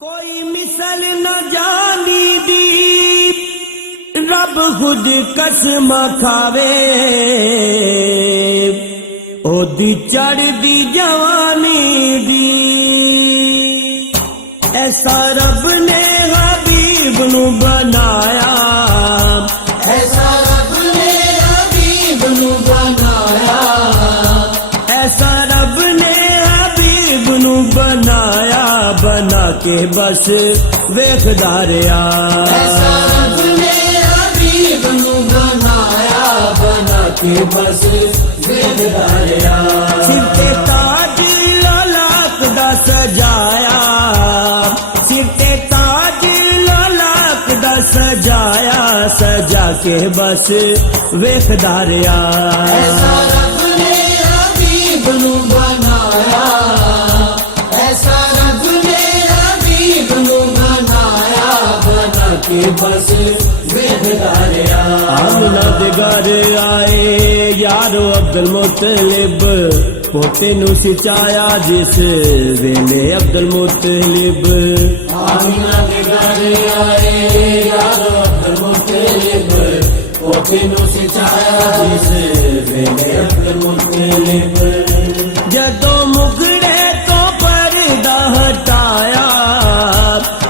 کوئی مثل نہ جانی دی رب خود قسم کھاوے او دی چڑھ دی جوانی دی ایسا رب نے حبیب نو بنایا ایسا رب نے حبیب نو بنایا ایسا رب نے حبیب نو بنایا بنا کے بس ویکھدا رہیا ایسا رب نے حبیب نو بنایا بنا کے بس ویکھدا رہیا سر تے تاج لالاک دا سجایا سر تے تاج لالاک دا سجایا سجا کے بس ویکھدا رہیا ایسا رب نے حبیب نو بنایا ایسا رب نے حبیب نو بنایا بنا کے بس ویکھدا رہیا آمنہ دے گھر آئے یارو عبد المطلب پوتے نو سچایا جس ویلے عبد المطلب آمنہ دے گھر آئے یارو عبد المطلب پوتے نو سچایا جس ویلے عبد المطلب جدو مگڑے تو پردہ ہٹایا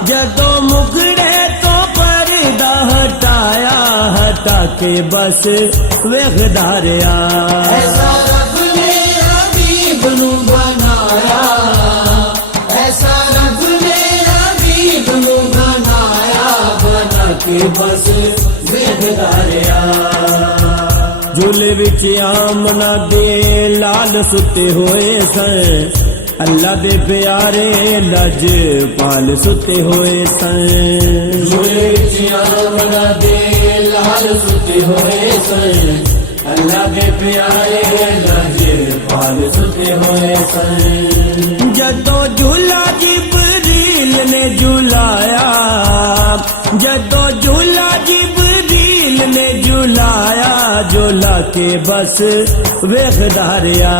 جدو مگڑے تو پردہ ہٹایا ہٹا کے بس ویکھدا رہیا ایسا رب نے حبیب نو بنایا ایسا رب نے حبیب نو بنایا بنا کے بس ویکھدا رہیا جھولے وچ آمنہ دے لال ستے ہوئے سن اللہ دے پیارے لج پال ستے ہوئے سن جھولے وچ آمنہ دے لال ستے ہوئے سن اللہ دے پیارے لج پال ستے ہوئے سن جدو جھولا جبریل نے جھلایا جدو جھولا جبریل نے جھلایا جھولا کے بس ویکھدا رہیا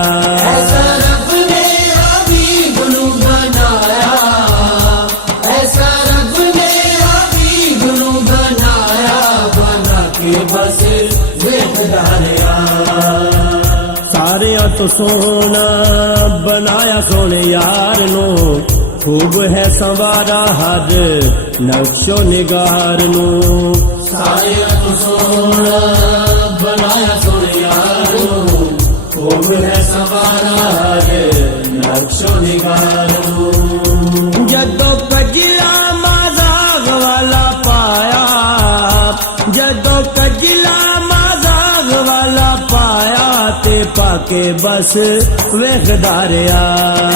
ایسا رب نے حبیب نو بنایا ایسا رب نے حبیب نو بنایا بنا کے بس ویکھدا رہیا سارے تو سونا بنایا سونے یار نو خوب ہے سنوارا ہر نقش و نگار نو سارے تو سونا بنایا سونے یار نو خوب ہے سنوارا ہر نقش و نگار نو جدو کجلا مازاغ والا پایا جدو کجلا مازاغ والا پایا تے پا کے بس ویکھدا رہیا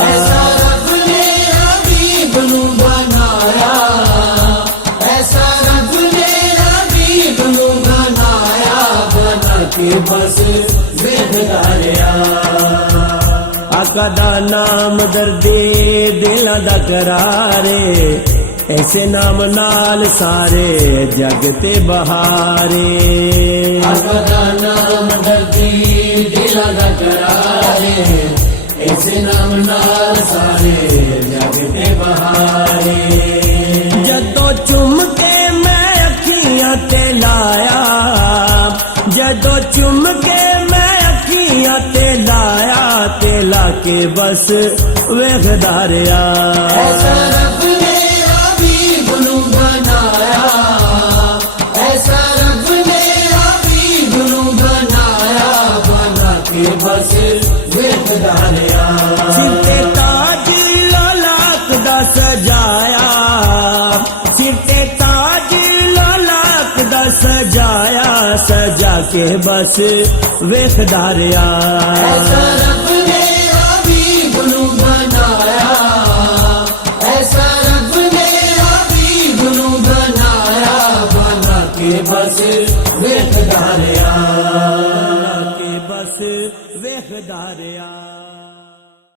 ایسا رب نے حبیب نو بنایا ایسا رب نے حبیب نو بنایا بنا کے بس ویکھدا رہیا آقا دا نام دردے دلاں دا قرارے ایسے نام نال سارے جگ تے بہارے آقا دا نام دردے دلاں دا قرارے ایسے نام نال سارے جگ تے بہارے جدو چم کے میں اکھیاں تے لایا جدو چم کے میں اکھیاں تے لایا تے لا کے بس ویکھدا رہیا ایسا رب نے حبیب نو بنایا ایسا رب نے حبیب نو بنایا بنا کے بس ویکھدا رہیا سر تے تاج لالاک دا سجایا سر تے تاج لالاک دا سجایا سجا کے بس ویکھدا رہیا ایسا رب